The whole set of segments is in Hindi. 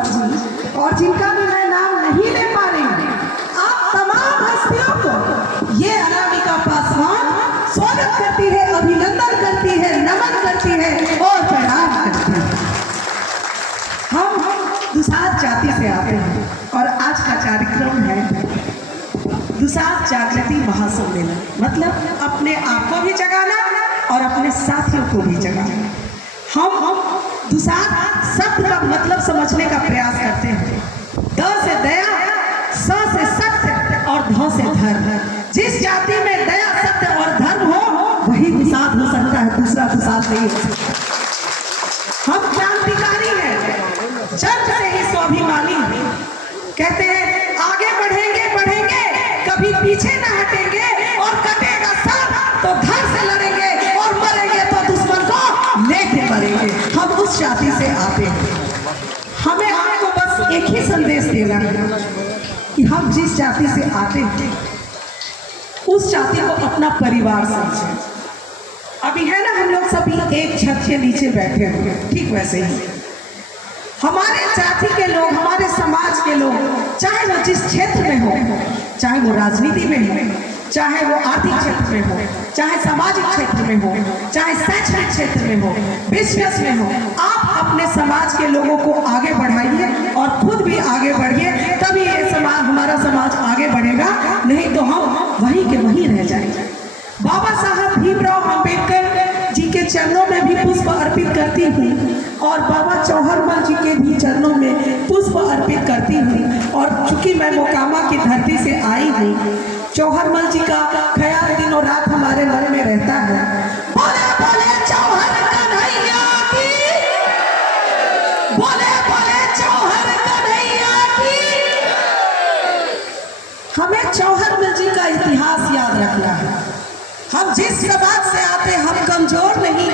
कुमार जी और जिनका भी मैं नाम नहीं ले पा रही हूँ, आप तमाम हस्तियों को ये अनामिका पासवान स्वागत करती है, अभिनंदन करती है, नमन करती है और प्रणाम करती है। हम दुसाध जाति से आते हैं और आज का कार्यक्रम है दुसाध जागृति महासम्मेलन, मतलब अपने आप को भी जगाना और अपने साथियों को भी जगाना। हम दुसाध शब्द का मतलब समझने का प्रयास करते हैं। द से दया, स से सत्य और ध से धर्म। जिस जाति में दया, सत्य और धर्म हो वही दुसाध हो सकता है, दूसरा दुसाध नहीं हो सकता। हम क्रांतिकारी हैं, जन्म से ही स्वाभिमानी हैं। कहते हैं आगे बढ़ेंगे बढ़ेंगे, कभी पीछे न हटेंगे, और कटेगा सर तो घर से लड़ेंगे, और मरेंगे तो दुश्मन को लेके मरेंगे। हम उस जाति से आते हैं। हमें आपको बस एक ही संदेश देना है कि हम जिस जाति से आते हैं उस जाति को अपना परिवार समझें। अभी है ना, हम लोग सभी एक छत के नीचे बैठे हुए, ठीक वैसे ही हमारे जाति के लोग, हमारे समाज के लोग, चाहे वो जिस क्षेत्र में हो, चाहे वो राजनीति में हो, चाहे वो आर्थिक क्षेत्र में हो, चाहे सामाजिक क्षेत्र में हो, चाहे शैक्षणिक क्षेत्र में हो, बिजनेस में हो, आप अपने समाज के लोगों को आगे बढ़ाइए और खुद भी आगे बढ़िए, तभी ये समाज, हमारा समाज आगे बढ़ेगा, नहीं तो हम वहीं के वहीं रह जाएंगे। बाबा साहब भीमराव अंबेडकर जी के चरणों में भी पुष्प अर्पित करती हूँ और बाबा चौहरमल जी के भी चरणों में पुष्प अर्पित करती हूँ। और चूंकि मैं मोकामा की धरती से आई हूँ, चौहरमल जी का ख्याल दिनों रात हमारे मन में रहता है। बोले बोले चौहर कन्हैया की, बोले बोले चौहर कन्हैया की। हमें चौहरमल जी का इतिहास याद रखना है। हम जिस समाज से आते, हम कमजोर नहीं,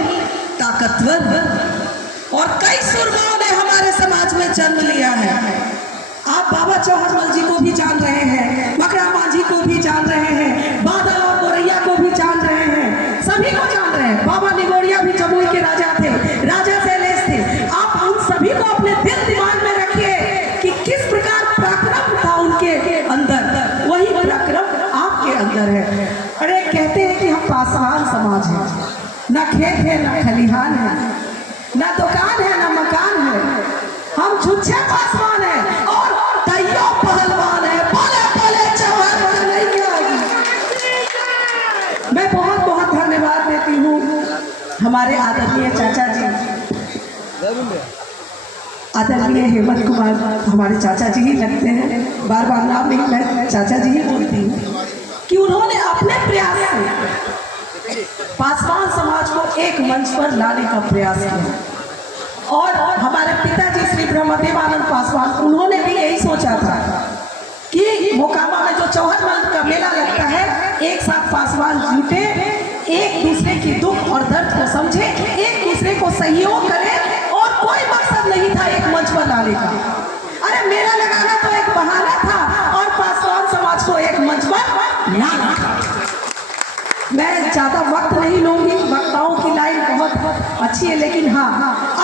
ताकतवर, और कई सूरमाओं ने हमारे समाज में जन्म लिया है। आप बाबा चौहरमल जी को भी जान रहे हैं, मकरा मांझी को भी जान रहे हैं, बादल और गोरैया को भी जान रहे हैं, सभी को जान रहे हैं। बाबा निगोड़िया भी जमुई के राजा थे, राजा शैलेश थे। आप उन सभी को अपने दिल दिमाग में रखिए कि किस प्रकार पराक्रम था उनके अंदर, वही पराक्रम आपके अंदर है। अरे कहते हैं कि हम पासवान समाज हैं, न खेत है, न खलिहान है, न दुकान है, न मकान है, हम छुच्छे पासवान हैं और तैयो पहलवान है। बोले बोले चौहर कन्हैया की। मैं बहुत बहुत धन्यवाद देती हूँ हमारे आदरणीय चाचा जी, आदरणीय हेमंत कुमार हमारे चाचा जी ही लगते हैं, बार बार नाम नहीं, मैं चाचा जी ही बोलती हूँ, कि उन्होंने अपने प्रयास से पासवान समाज को एक मंच पर लाने का प्रयास किया। और हमारे पिताजी श्री ब्रह्मदेवानंद पासवान, उन्होंने भी यही सोचा था कि मोकामा में जो चौहरमल का मेला लगता है, एक साथ पासवान जुटे, एक दूसरे की दुख और दर्द को समझे, एक दूसरे को सहयोग करें, और कोई मकसद नहीं था एक मंच पर लाने का। अरे मेला लगाना तो एक बहाना था और पासवान समाज को एक मंच पर लाना था। मैं ज्यादा वक्त नहीं लूंगी, वक्ताओं की लाइन बहुत अच्छी है, लेकिन हाँ,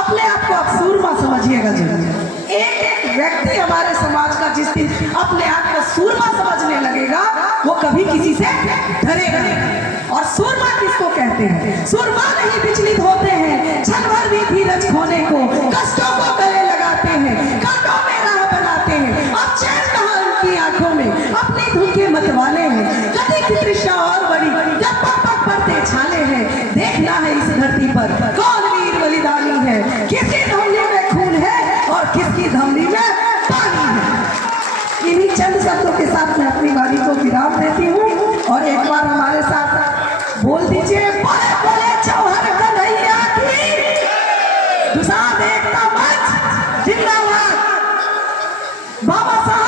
अपने आप को आप सूरमा समझिएगा जरूर। एक व्यक्ति हमारे समाज का जिस दिन अपने आप को सूरमा समझने लगेगा, वो कभी किसी से डरेगा नहीं। और सूरमा किसको कहते हैं? सूरमा नहीं विचलित होते हैं, क्षण भर भी धीरज खोने को, कष्टों को गले लगाते हैं, कांटों में राह बनाते हैं, अब चैन कहाँ उनकी आंखों में, अपनी धुन के मतवाले हैं, गति की तृष्णा और बड़ी, जब पग पग पड़ते छाले हैं। देखना है इस धरती पर कौन वीर बलिदानी है, किसकी धमनी में खून है और किसकी धमनी में पानी है। इन्हीं चंद शब्दों के साथ मैं अपनी वाणी को विराम देती हूँ, और एक बार हमारे साथ बोल दीजिए, बोले बोले चौहर कन्हैया की। दुसाध एकता मंच जिंदाबाद। बाबा साहब